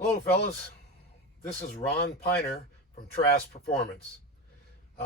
Hello fellas, this is Ron Piner from Trask Performance.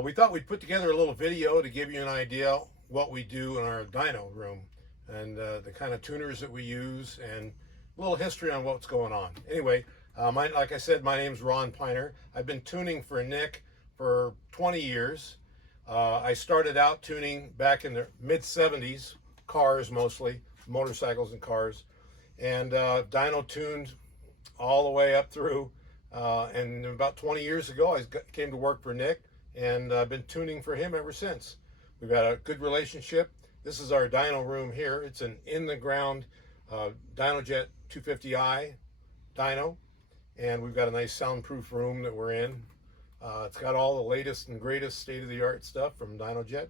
We thought we'd put together a little video to give you an idea what we do in our dyno room and the kind of tuners that we use and a little history on what's going on. Anyway, like I said, my name's Ron Piner. I've been tuning for Nick for 20 years. I started out tuning back in the mid-70s, cars mostly, motorcycles and cars, and dyno tuned all the way up through, and about 20 years ago I came to work for Nick, and I've been tuning for him ever since. We've got a good relationship. This is our dyno room here. It's an in-the-ground DynoJet 250i dyno, and we've got a nice soundproof room that we're in. It's got all the latest and greatest state-of-the-art stuff from DynoJet.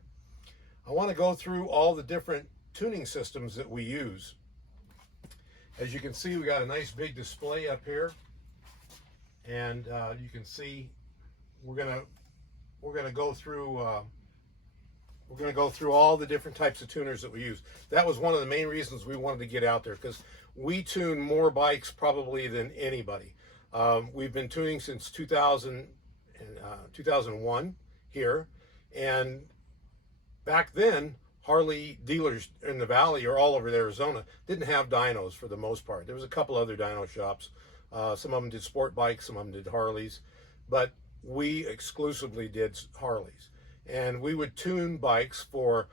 I want to go through all the different tuning systems that we use. As you can see, we got a nice big display up here, and you can see we're gonna go through all the different types of tuners that we use. That was one of the main reasons we wanted to get out there, because we tune more bikes probably than anybody. We've been tuning since 2001 here, and back then Harley dealers in the valley or all over Arizona didn't have dynos for the most part. There was a couple other dyno shops. Some of them did sport bikes, some of them did Harleys, but we exclusively did Harleys. And we would tune bikes for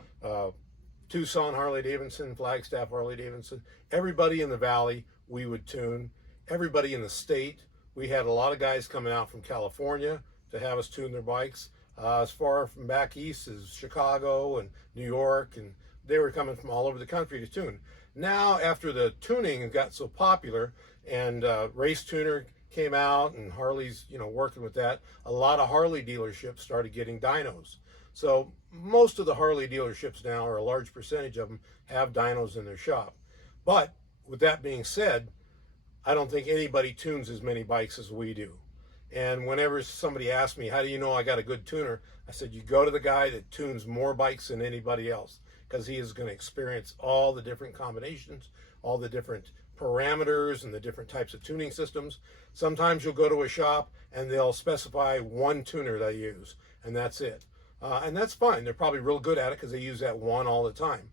Tucson Harley-Davidson, Flagstaff Harley-Davidson. Everybody in the valley we would tune. Everybody in the state. We had a lot of guys coming out from California to have us tune their bikes. As far from back east as Chicago and New York, and they were coming from all over the country to tune. Now, after the tuning got so popular and Race Tuner came out and Harley's, working with that, a lot of Harley dealerships started getting dynos. So most of the Harley dealerships now, or a large percentage of them, have dynos in their shop. But with that being said, I don't think anybody tunes as many bikes as we do. And whenever somebody asks me, how do you know I got a good tuner? I said, you go to the guy that tunes more bikes than anybody else, because he is going to experience all the different combinations, all the different parameters and the different types of tuning systems. Sometimes you'll go to a shop and they'll specify one tuner they use, and that's it. And that's fine. They're probably real good at it because they use that one all the time.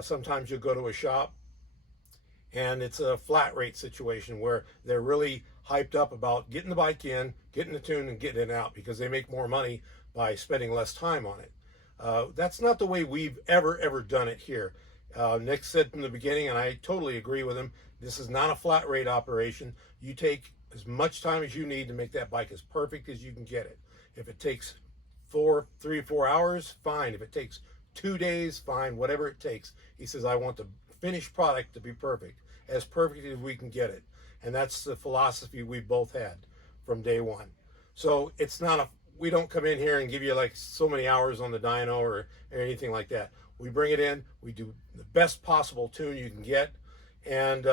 Sometimes you'll go to a shop and it's a flat rate situation where they're really hyped up about getting the bike in, getting the tune, and getting it out because they make more money by spending less time on it. That's not the way we've ever done it here. Nick said from the beginning, and I totally agree with him, this is not a flat rate operation. You take as much time as you need to make that bike as perfect as you can get it. If it takes 3 or 4 hours, fine. If it takes 2 days, fine, whatever it takes. He says, I want the finished product to be perfect as we can get it. And that's the philosophy we both had from day one. So it's not we don't come in here and give you like so many hours on the dyno or anything like that. We bring it in, we do the best possible tune you can get, and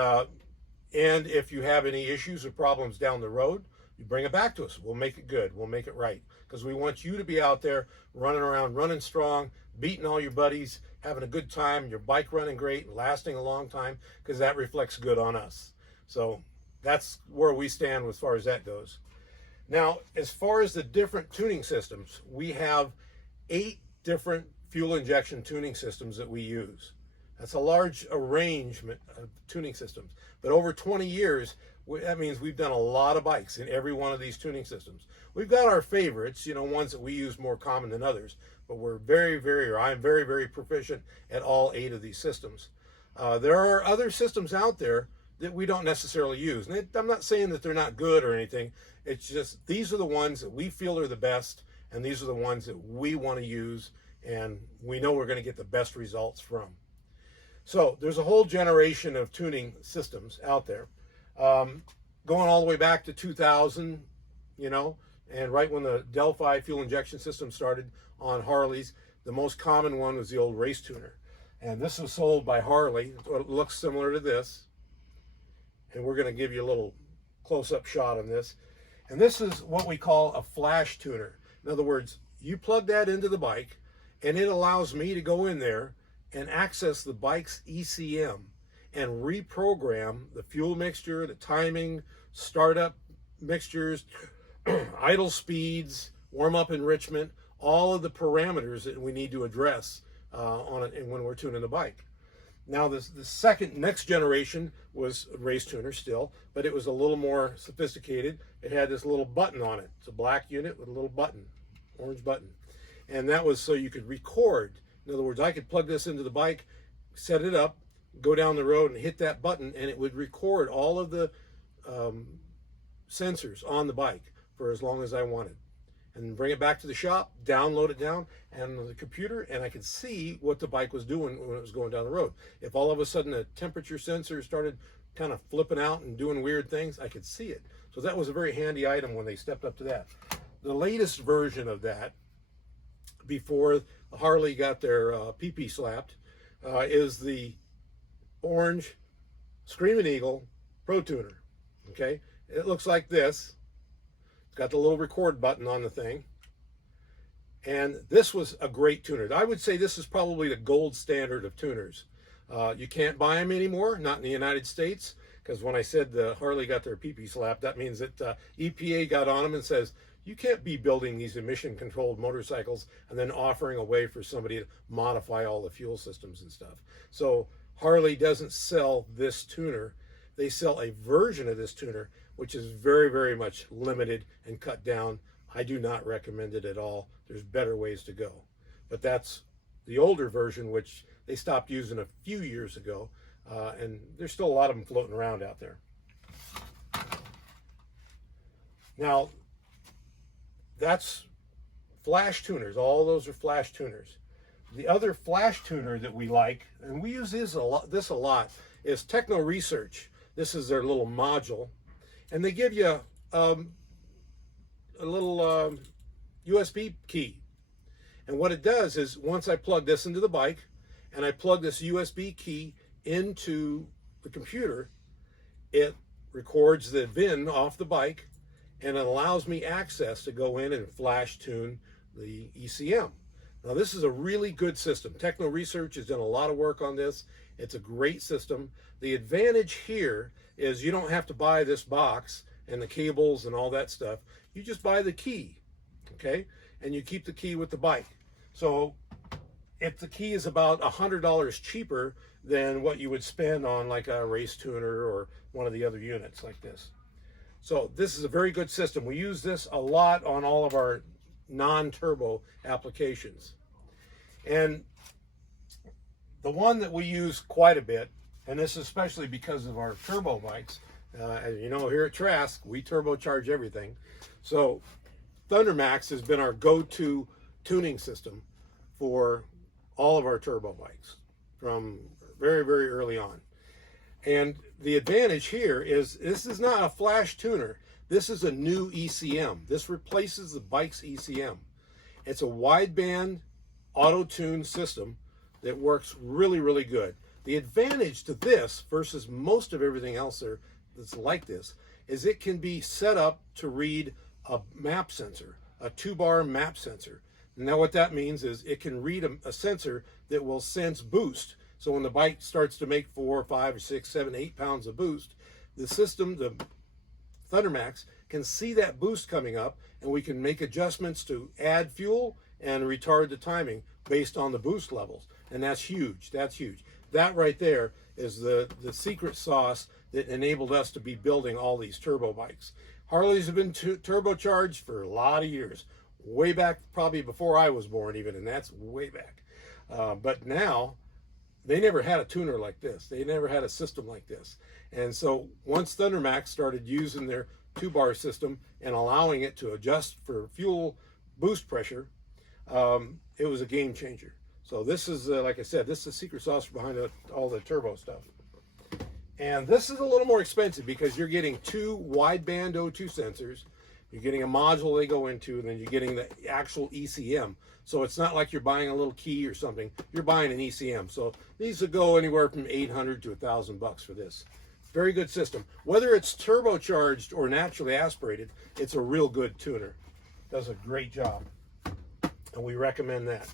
if you have any issues or problems down the road, you bring it back to us. We'll make it good, we'll make it right, because we want you to be out there running around, running strong, beating all your buddies, having a good time, your bike running great, lasting a long time, because that reflects good on us. So that's where we stand as far as that goes. Now, as far as the different tuning systems, we have 8 different fuel injection tuning systems that we use. That's a large arrangement of tuning systems. But over 20 years, that means we've done a lot of bikes in every one of these tuning systems. We've got our favorites, ones that we use more common than others, but I'm very proficient at all 8 of these systems. There are other systems out there that we don't necessarily use. And I'm not saying that they're not good or anything. It's just these are the ones that we feel are the best, and these are the ones that we want to use, and we know we're going to get the best results from. So there's a whole generation of tuning systems out there, going all the way back to 2000, and right when the Delphi fuel injection system started on Harleys, the most common one was the old Race Tuner. And this was sold by Harley. It looks similar to this. And we're going to give you a little close-up shot on this. And this is what we call a flash tuner. In other words, you plug that into the bike, and it allows me to go in there and access the bike's ECM and reprogram the fuel mixture, the timing, startup mixtures, idle speeds, warm-up enrichment, all of the parameters that we need to address on it when we're tuning the bike. Now, the second next generation was a race tuner still, but it was a little more sophisticated. It had this little button on it. It's a black unit with a little button, orange button. And that was so you could record. In other words, I could plug this into the bike, set it up, go down the road and hit that button, and it would record all of the sensors on the bike for as long as I wanted. And bring it back to the shop, download it down and the computer, and I could see what the bike was doing when it was going down the road. If all of a sudden a temperature sensor started kind of flipping out and doing weird things, I could see it. So that was a very handy item when they stepped up to that. The latest version of that, before Harley got their PP slapped, is the orange Screaming Eagle Pro Tuner. Okay, it looks like this. Got the little record button on the thing. And this was a great tuner. I would say this is probably the gold standard of tuners. You can't buy them anymore, not in the United States, because when I said the Harley got their PP slap, that means that EPA got on them and says, you can't be building these emission-controlled motorcycles and then offering a way for somebody to modify all the fuel systems and stuff. So Harley doesn't sell this tuner. They sell a version of this tuner which is very, very much limited and cut down. I do not recommend it at all. There's better ways to go. But that's the older version, which they stopped using a few years ago, and there's still a lot of them floating around out there. Now, that's flash tuners. All those are flash tuners. The other flash tuner that we like, and we use this a lot, is Techno Research. This is their little module. And they give you a little USB key. And what it does is once I plug this into the bike and I plug this USB key into the computer, it records the VIN off the bike and it allows me access to go in and flash tune the ECM. Now this is a really good system. Techno Research has done a lot of work on this. It's a great system. The advantage here is you don't have to buy this box and the cables and all that stuff. You just buy the key, okay? And you keep the key with the bike. So if the key is about $100 cheaper than what you would spend on like a race tuner or one of the other units like this. So this is a very good system. We use this a lot on all of our non-turbo applications. And the one that we use quite a bit, and this is especially because of our turbo bikes, as you know, here at Trask, we turbocharge everything. So ThunderMax has been our go-to tuning system for all of our turbo bikes from very, very early on. And the advantage here is this is not a flash tuner. This is a new ECM. This replaces the bike's ECM. It's a wideband auto-tune system that works really, really good. The advantage to this versus most of everything else there that's like this is it can be set up to read a map sensor, a 2-bar map sensor. Now what that means is it can read a sensor that will sense boost. So when the bike starts to make 4, 5, 6, 7, 8 pounds of boost, the system, the ThunderMax, can see that boost coming up, and we can make adjustments to add fuel and retard the timing based on the boost levels. And that's huge. That's huge. That right there is the secret sauce that enabled us to be building all these turbo bikes. Harleys have been turbocharged for a lot of years, way back probably before I was born even, and that's way back. But now, they never had a tuner like this. They never had a system like this. And so once ThunderMax started using their 2-bar system and allowing it to adjust for fuel boost pressure, it was a game changer. So this is, like I said, this is the secret sauce behind all the turbo stuff. And this is a little more expensive because you're getting 2 wideband O2 sensors, you're getting a module they go into, and then you're getting the actual ECM. So it's not like you're buying a little key or something, you're buying an ECM. So these would go anywhere from $800 to $1,000 for this. Very good system. Whether it's turbocharged or naturally aspirated, it's a real good tuner. Does a great job, and we recommend that.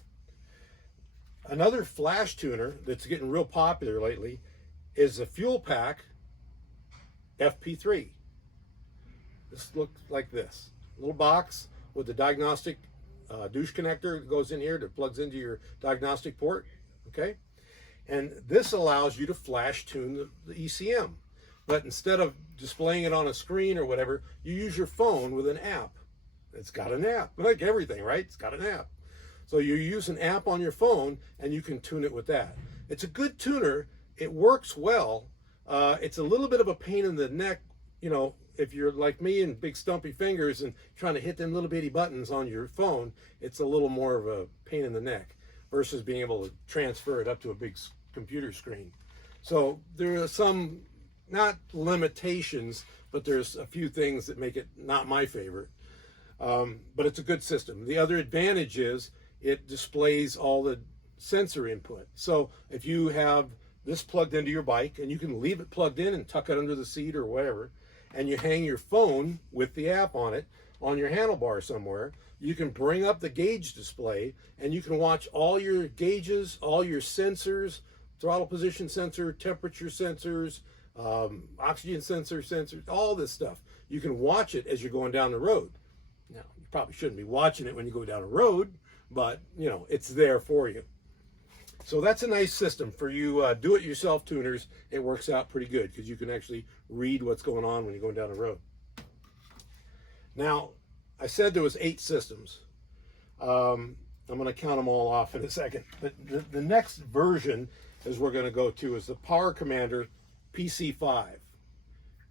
Another flash tuner that's getting real popular lately is the Fuel Pack FP3. This looks like this. A little box with the diagnostic douche connector that goes in here that plugs into your diagnostic port, okay? And this allows you to flash tune the ECM. But instead of displaying it on a screen or whatever, you use your phone with an app. It's got an app, like everything, right? It's got an app. So you use an app on your phone and you can tune it with that. It's a good tuner. It works well. It's a little bit of a pain in the neck, you know, if you're like me and big stumpy fingers and trying to hit them little bitty buttons on your phone. It's a little more of a pain in the neck versus being able to transfer it up to a big computer screen. So there are some, not limitations, but there's a few things that make it not my favorite. But it's a good system. The other advantage is it displays all the sensor input. So if you have this plugged into your bike and you can leave it plugged in and tuck it under the seat or whatever, and you hang your phone with the app on it on your handlebar somewhere, you can bring up the gauge display and you can watch all your gauges, all your sensors, throttle position sensor, temperature sensors, oxygen sensors, all this stuff. You can watch it as you're going down the road. Now, you probably shouldn't be watching it when you go down a road, but you know, it's there for you. So that's a nice system for you do-it-yourself tuners. It works out pretty good because you can actually read what's going on when you're going down the road. Now, I said there was 8 systems. I'm going to count them all off in a second. But the next version is we're going to go to is the Power Commander PC5.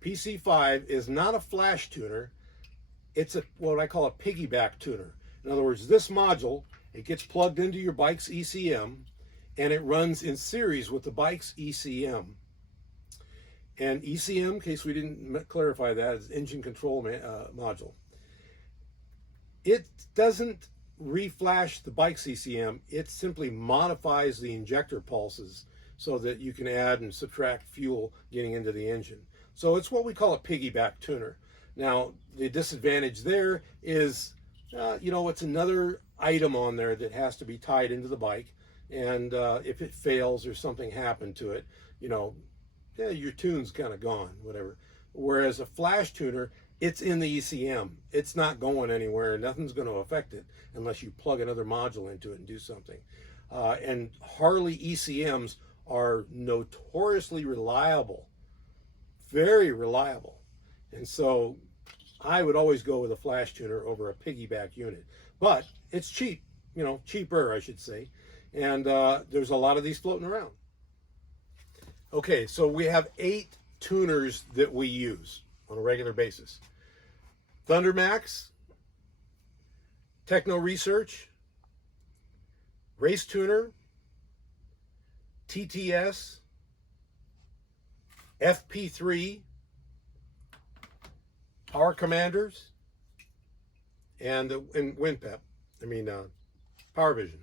PC5 is not a flash tuner. It's what I call a piggyback tuner. In other words, this module, it gets plugged into your bike's ECM, and it runs in series with the bike's ECM. And ECM, in case we didn't clarify that, is engine control module. It doesn't reflash the bike's ECM. It simply modifies the injector pulses so that you can add and subtract fuel getting into the engine. So it's what we call a piggyback tuner. Now, the disadvantage there is, you know, it's another item on there that has to be tied into the bike. And if it fails or something happened to it, you know, yeah, your tune's kind of gone, whatever. Whereas a flash tuner, it's in the ECM. It's not going anywhere. Nothing's going to affect it unless you plug another module into it and do something. And Harley ECMs are notoriously reliable, very reliable. And so I would always go with a flash tuner over a piggyback unit. But it's cheap, you know, cheaper, I should say. And there's a lot of these floating around. Okay, so we have 8 tuners that we use on a regular basis. ThunderMax, Techno Research, Race Tuner, TTS, FP3, Power Commanders, and WinPep. Power Vision.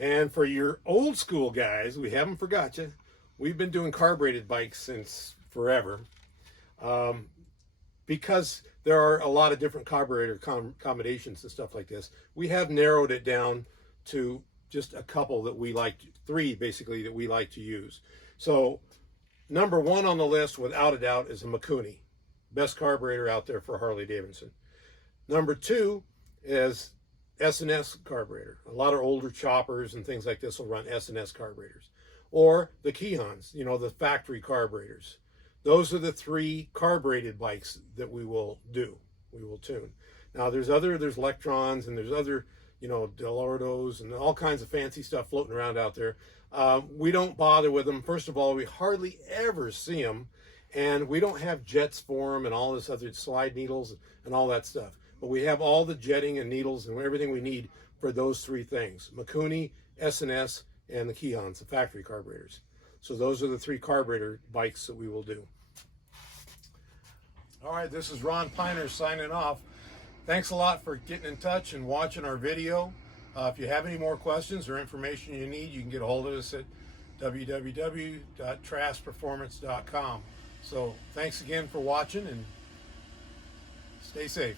And for your old school guys, we haven't forgot you. We've been doing carbureted bikes since forever. Because there are a lot of different carburetor combinations and stuff like this, we have narrowed it down to just a couple that we like, 3 basically, that we like to use. So number 1 on the list, without a doubt, is a Mikuni. Best carburetor out there for Harley Davidson. Number 2 is S&S carburetor. A lot of older choppers and things like this will run S&S carburetors. Or the Kihons, you know, the factory carburetors. Those are the 3 carbureted bikes that we will do. We will tune. Now there's Electrons and there's other, you know, Delordos and all kinds of fancy stuff floating around out there. We don't bother with them. First of all, we hardly ever see them, and we don't have jets for them and all this other slide needles and all that stuff. But we have all the jetting and needles and everything we need for those 3 things: Mikuni, S&S, and the Kihons, the factory carburetors. So those are the 3 carburetor bikes that we will do. All right, this is Ron Piner signing off. Thanks a lot for getting in touch and watching our video. If you have any more questions or information you need, you can get a hold of us at www.traskperformance.com. So thanks again for watching, and stay safe.